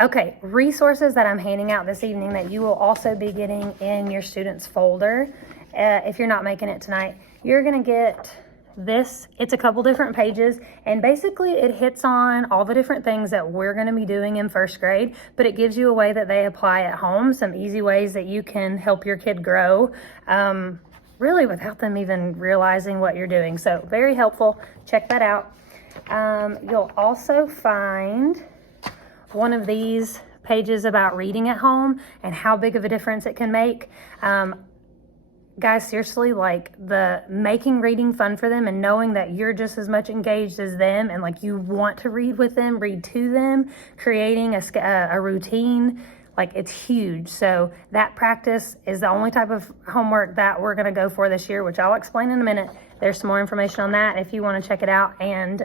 Okay, resources that I'm handing out this evening that you will also be getting in your students folder. If you're not making it tonight, you're gonna get this. It's a couple different pages, and basically it hits on all the different things that we're gonna be doing in first grade, but it gives you a way that they apply at home, some easy ways that you can help your kid grow, really without them even realizing what you're doing. So very helpful, check that out. You'll also find one of these pages about reading at home and how big of a difference it can make. Guys, seriously, like the making reading fun for them and knowing that you're just as much engaged as them and like you want to read with them, read to them, creating a routine, like it's huge. So that practice is the only type of homework that we're gonna go for this year, which I'll explain in a minute. There's some more information on that if you wanna check it out. And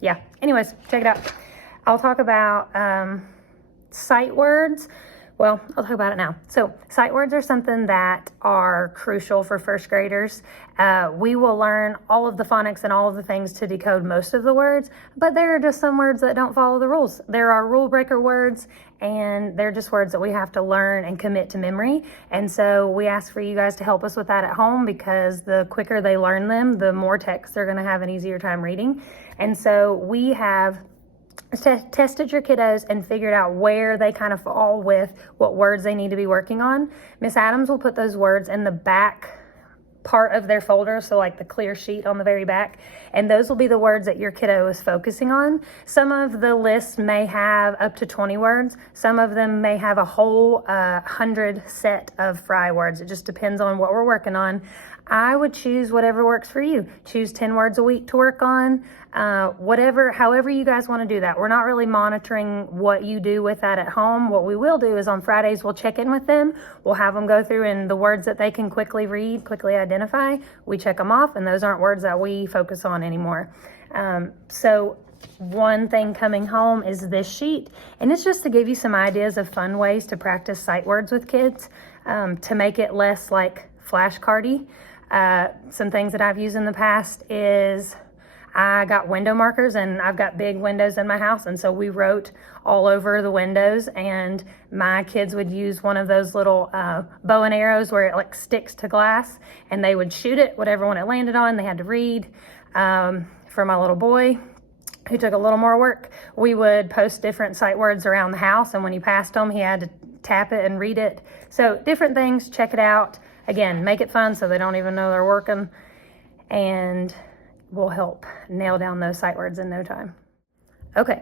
yeah, anyways, check it out. I'll talk about sight words. Well, I'll talk about it now. So sight words are something that are crucial for first graders. We will learn all of the phonics and all of the things to decode most of the words, but there are just some words that don't follow the rules. There are rule breaker words, and they're just words that we have to learn and commit to memory. And so we ask for you guys to help us with that at home, because the quicker they learn them, the more text they're gonna have an easier time reading. And so we have tested your kiddos and figured out where they kind of fall with what words they need to be working on. Miss Adams will put those words in the back part of their folder, so like the clear sheet on the very back, and those will be the words that your kiddo is focusing on. Some of the lists may have up to 20 words. Some of them may have a whole 100 set of fry words. It just depends on what we're working on. I would choose whatever works for you. Choose 10 words a week to work on, however you guys want to do that. We're not really monitoring what you do with that at home. What we will do is on Fridays, we'll check in with them. We'll have them go through, and the words that they can quickly read, quickly identify, we check them off, and those aren't words that we focus on anymore. So one thing coming home is this sheet, and it's just to give you some ideas of fun ways to practice sight words with kids, to make it less like flashcardy. Some things that I've used in the past is I got window markers, and I've got big windows in my house, and so we wrote all over the windows, and my kids would use one of those little bow and arrows where it like sticks to glass, and they would shoot it, whatever one it landed on, they had to read. For my little boy, who took a little more work, we would post different sight words around the house, and when he passed them, he had to tap it and read it. So different things, check it out. Again, make it fun so they don't even know they're working, and we'll help nail down those sight words in no time. Okay,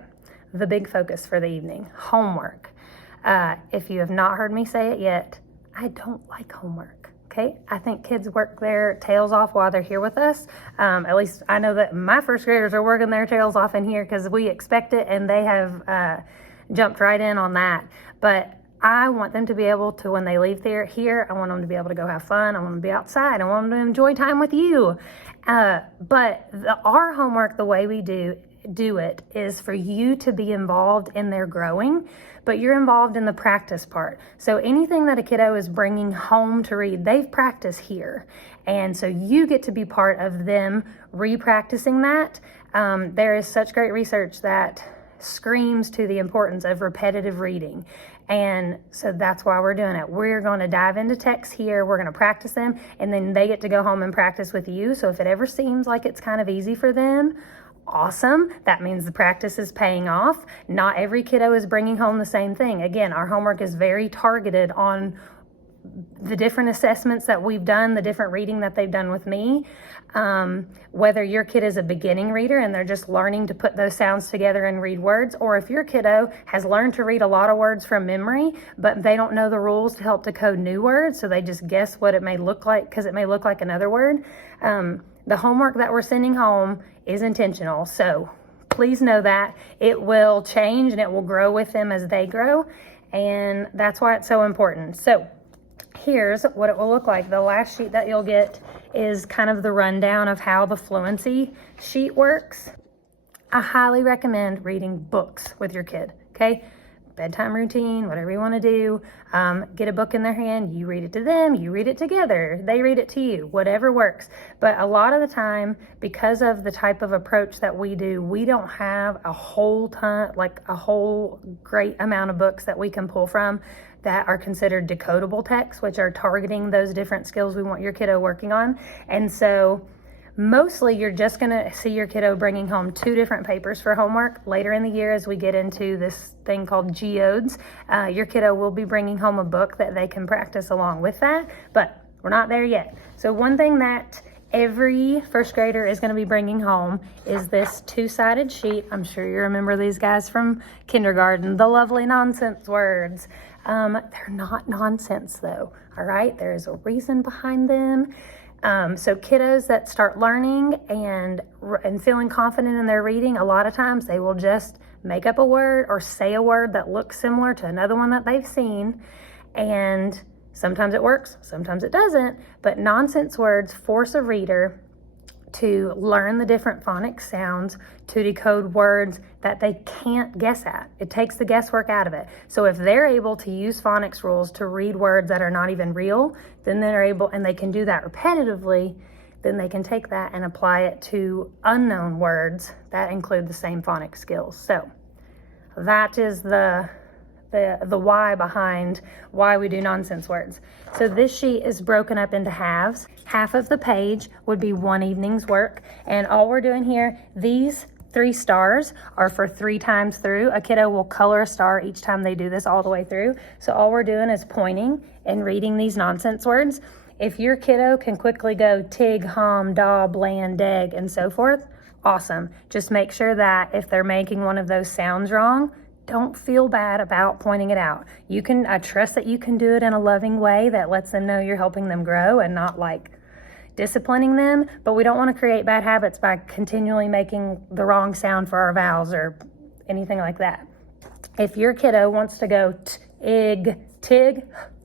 the big focus for the evening, homework. If you have not heard me say it yet, I don't like homework, okay? I think kids work their tails off while they're here with us. At least I know that my first graders are working their tails off in here because we expect it, and they have jumped right in on that. But I want them to be able to, when they leave here, I want them to be able to go have fun. I want them to be outside. I want them to enjoy time with you. But our homework, the way we do it, is for you to be involved in their growing, but you're involved in the practice part. So anything that a kiddo is bringing home to read, they've practiced here. And so you get to be part of them re-practicing that. There is such great research that screams to the importance of repetitive reading. And so that's why we're doing it. We're going to dive into texts here. We're going to practice them, and then they get to go home and practice with you. So if it ever seems like it's kind of easy for them, awesome. That means the practice is paying off. Not every kiddo is bringing home the same thing. Again, our homework is very targeted on the different assessments that we've done, the different reading that they've done with me. Whether your kid is a beginning reader and they're just learning to put those sounds together and read words, or if your kiddo has learned to read a lot of words from memory, but they don't know the rules to help decode new words, so they just guess what it may look like because it may look like another word. The homework that we're sending home is intentional. So please know that it will change and it will grow with them as they grow. And that's why it's so important. So here's what it will look like. The last sheet that you'll get is kind of the rundown of how the fluency sheet works. I highly recommend reading books with your kid, okay? bedtime routine, whatever you want to do. Get a book in their hand, you read it to them, you read it together, they read it to you, whatever works. But a lot of the time, because of the type of approach that we do, we don't have a whole great amount of books that we can pull from that are considered decodable texts, which are targeting those different skills we want your kiddo working on. And so mostly you're just gonna see your kiddo bringing home 2 different papers for homework. Later in the year, as we get into this thing called geodes, your kiddo will be bringing home a book that they can practice along with that, but we're not there yet. So one thing that every first grader is gonna be bringing home is this 2-sided sheet. I'm sure you remember these guys from kindergarten, the lovely nonsense words. They're not nonsense though, all right? There is a reason behind them. So kiddos that start learning and feeling confident in their reading, a lot of times they will just make up a word or say a word that looks similar to another one that they've seen. And sometimes it works, sometimes it doesn't, but nonsense words force a reader to learn the different phonics sounds, to decode words that they can't guess at. It takes the guesswork out of it. So if they're able to use phonics rules to read words that are not even real, then they're able, and they can do that repetitively, then they can take that and apply it to unknown words that include the same phonics skills. So that is the why behind why we do nonsense words. So this sheet is broken up into halves. Half of the page would be one evening's work. And all we're doing here, these 3 stars are for 3 times through. A kiddo will color a star each time they do this all the way through. So all we're doing is pointing and reading these nonsense words. If your kiddo can quickly go tig, hom, daub, land, deg, and so forth, awesome. Just make sure that if they're making one of those sounds wrong, don't feel bad about pointing it out. I trust that you can do it in a loving way that lets them know you're helping them grow and not like disciplining them, but we don't want to create bad habits by continually making the wrong sound for our vowels or anything like that. If your kiddo wants to go tig, tig,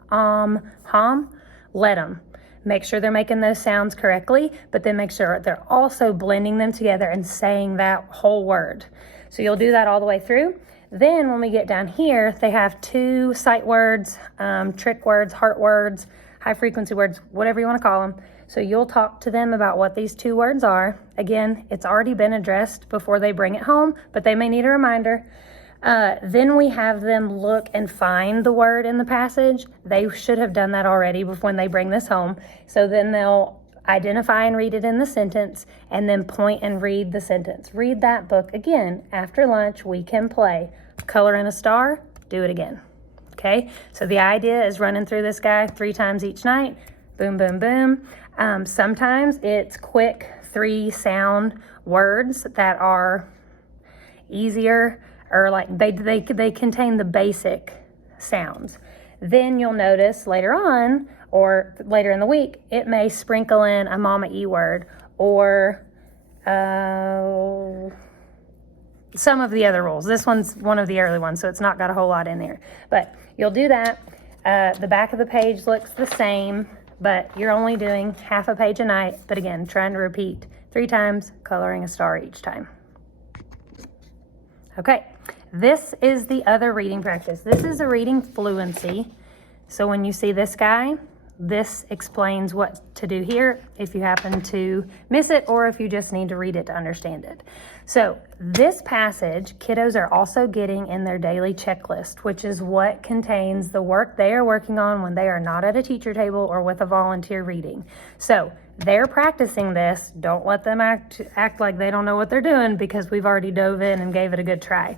hom, let them. Make sure they're making those sounds correctly, but then make sure they're also blending them together and saying that whole word. So you'll do that all the way through. Then when we get down here, they have 2 sight words, trick words, heart words, high frequency words, whatever you want to call them. So you'll talk to them about what these 2 words are. Again, it's already been addressed before they bring it home, but they may need a reminder. Then we have them look and find the word in the passage. They should have done that already before when they bring this home. So then they'll identify and read it in the sentence, and then point and read the sentence. Read that book again. After lunch, we can play. Color in a star, do it again. Okay, so the idea is running through this guy 3 times each night. Boom, boom, boom. Sometimes it's quick 3 sound words that are easier, or like they contain the basic sounds. Then you'll notice later on, or later in the week, it may sprinkle in a Mama E word, or some of the other rules. This one's one of the early ones, so it's not got a whole lot in there. But you'll do that. The back of the page looks the same, but you're only doing half a page a night. But again, trying to repeat 3 times, coloring a star each time. Okay, this is the other reading practice. This is a reading fluency. So when you see this guy, this explains what to do here if you happen to miss it or if you just need to read it to understand it. So this passage, kiddos are also getting in their daily checklist, which is what contains the work they are working on when they are not at a teacher table or with a volunteer reading. So they're practicing this. Don't let them act like they don't know what they're doing, because we've already dove in and gave it a good try.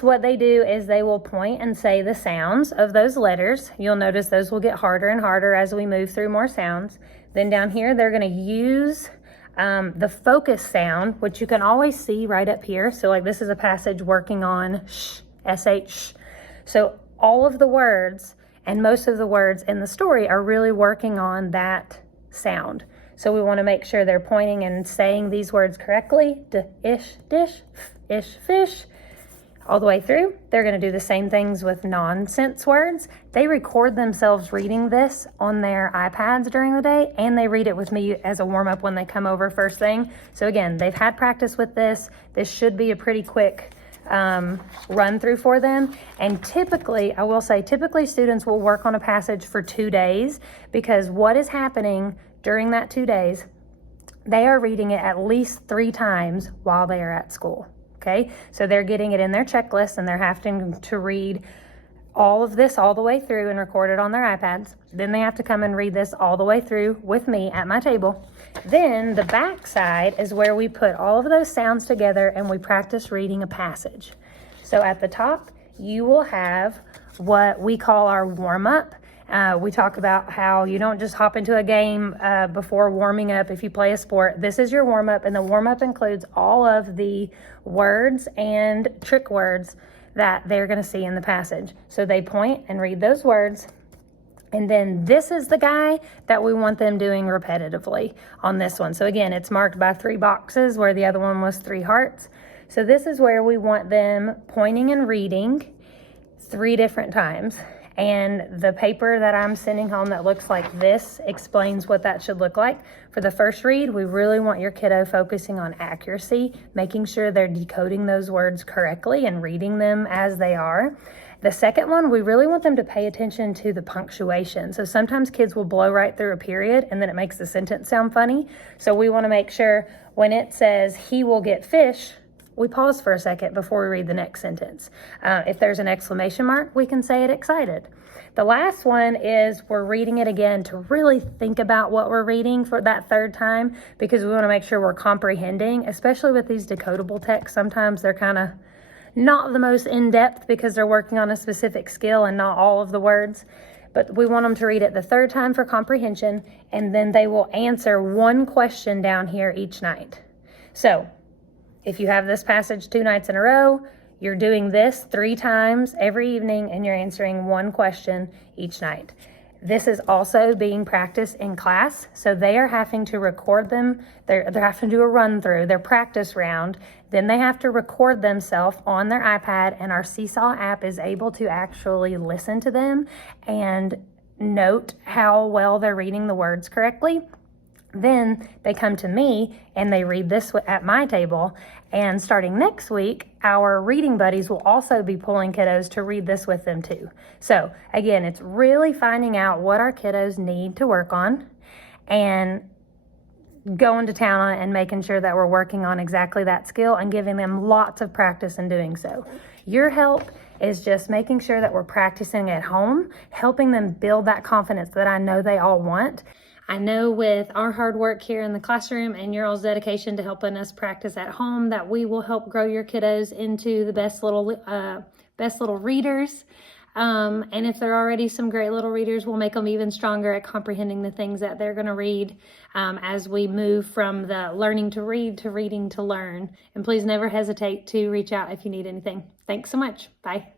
What they do is they will point and say the sounds of those letters. You'll notice those will get harder and harder as we move through more sounds. Then down here, they're going to use the focus sound, which you can always see right up here. So like this is a passage working on sh, sh. So all of the words and most of the words in the story are really working on that sound. So we want to make sure they're pointing and saying these words correctly. D-ish, dish, ish, fish. All the way through. They're going to do the same things with nonsense words. They record themselves reading this on their iPads during the day, and they read it with me as a warm-up when they come over first thing. So again, they've had practice with this. This should be a pretty quick run through for them. And typically, I will say, typically students will work on a passage for 2 days, because what is happening during that 2 days, they are reading it at least 3 times while they are at school. Okay, so they're getting it in their checklist, and they're having to read all of this all the way through and record it on their iPads. Then they have to come and read this all the way through with me at my table. Then the back side is where we put all of those sounds together and we practice reading a passage. So at the top, you will have what we call our warm-up. We talk about how you don't just hop into a game before warming up if you play a sport. This is your warm-up, and the warm-up includes all of the words and trick words that they're going to see in the passage. So they point and read those words, and then this is the guy that we want them doing repetitively on this one. So again, it's marked by 3 boxes where the other one was 3 hearts. So this is where we want them pointing and reading 3 different times. And the paper that I'm sending home that looks like this explains what that should look like. For the first read, we really want your kiddo focusing on accuracy, making sure they're decoding those words correctly and reading them as they are. The second one, we really want them to pay attention to the punctuation. So sometimes kids will blow right through a period and then it makes the sentence sound funny. So we want to make sure when it says, "He will get fish," we pause for a second before we read the next sentence. If there's an exclamation mark, we can say it excited. The last one is we're reading it again to really think about what we're reading for that 3rd time, because we want to make sure we're comprehending, especially with these decodable texts. Sometimes they're kind of not the most in-depth because they're working on a specific skill and not all of the words. But we want them to read it the 3rd time for comprehension, and then they will answer 1 question down here each night. So if you have this passage 2 nights in a row, you're doing this 3 times every evening, and you're answering 1 question each night. This is also being practiced in class, so they are having to record them. They're having to do a run through their practice round. Then they have to record themselves on their iPad, and our Seesaw app is able to actually listen to them and note how well they're reading the words correctly. Then they come to me and they read this at my table. And starting next week, our reading buddies will also be pulling kiddos to read this with them too. So again, it's really finding out what our kiddos need to work on and going to town on it and making sure that we're working on exactly that skill and giving them lots of practice in doing so. Your help is just making sure that we're practicing at home, helping them build that confidence that I know they all want. I know with our hard work here in the classroom and your all's dedication to helping us practice at home, that we will help grow your kiddos into the best little readers. And if they're already some great little readers, we'll make them even stronger at comprehending the things that they're going to read as we move from the learning to read to reading to learn. And please never hesitate to reach out if you need anything. Thanks so much. Bye.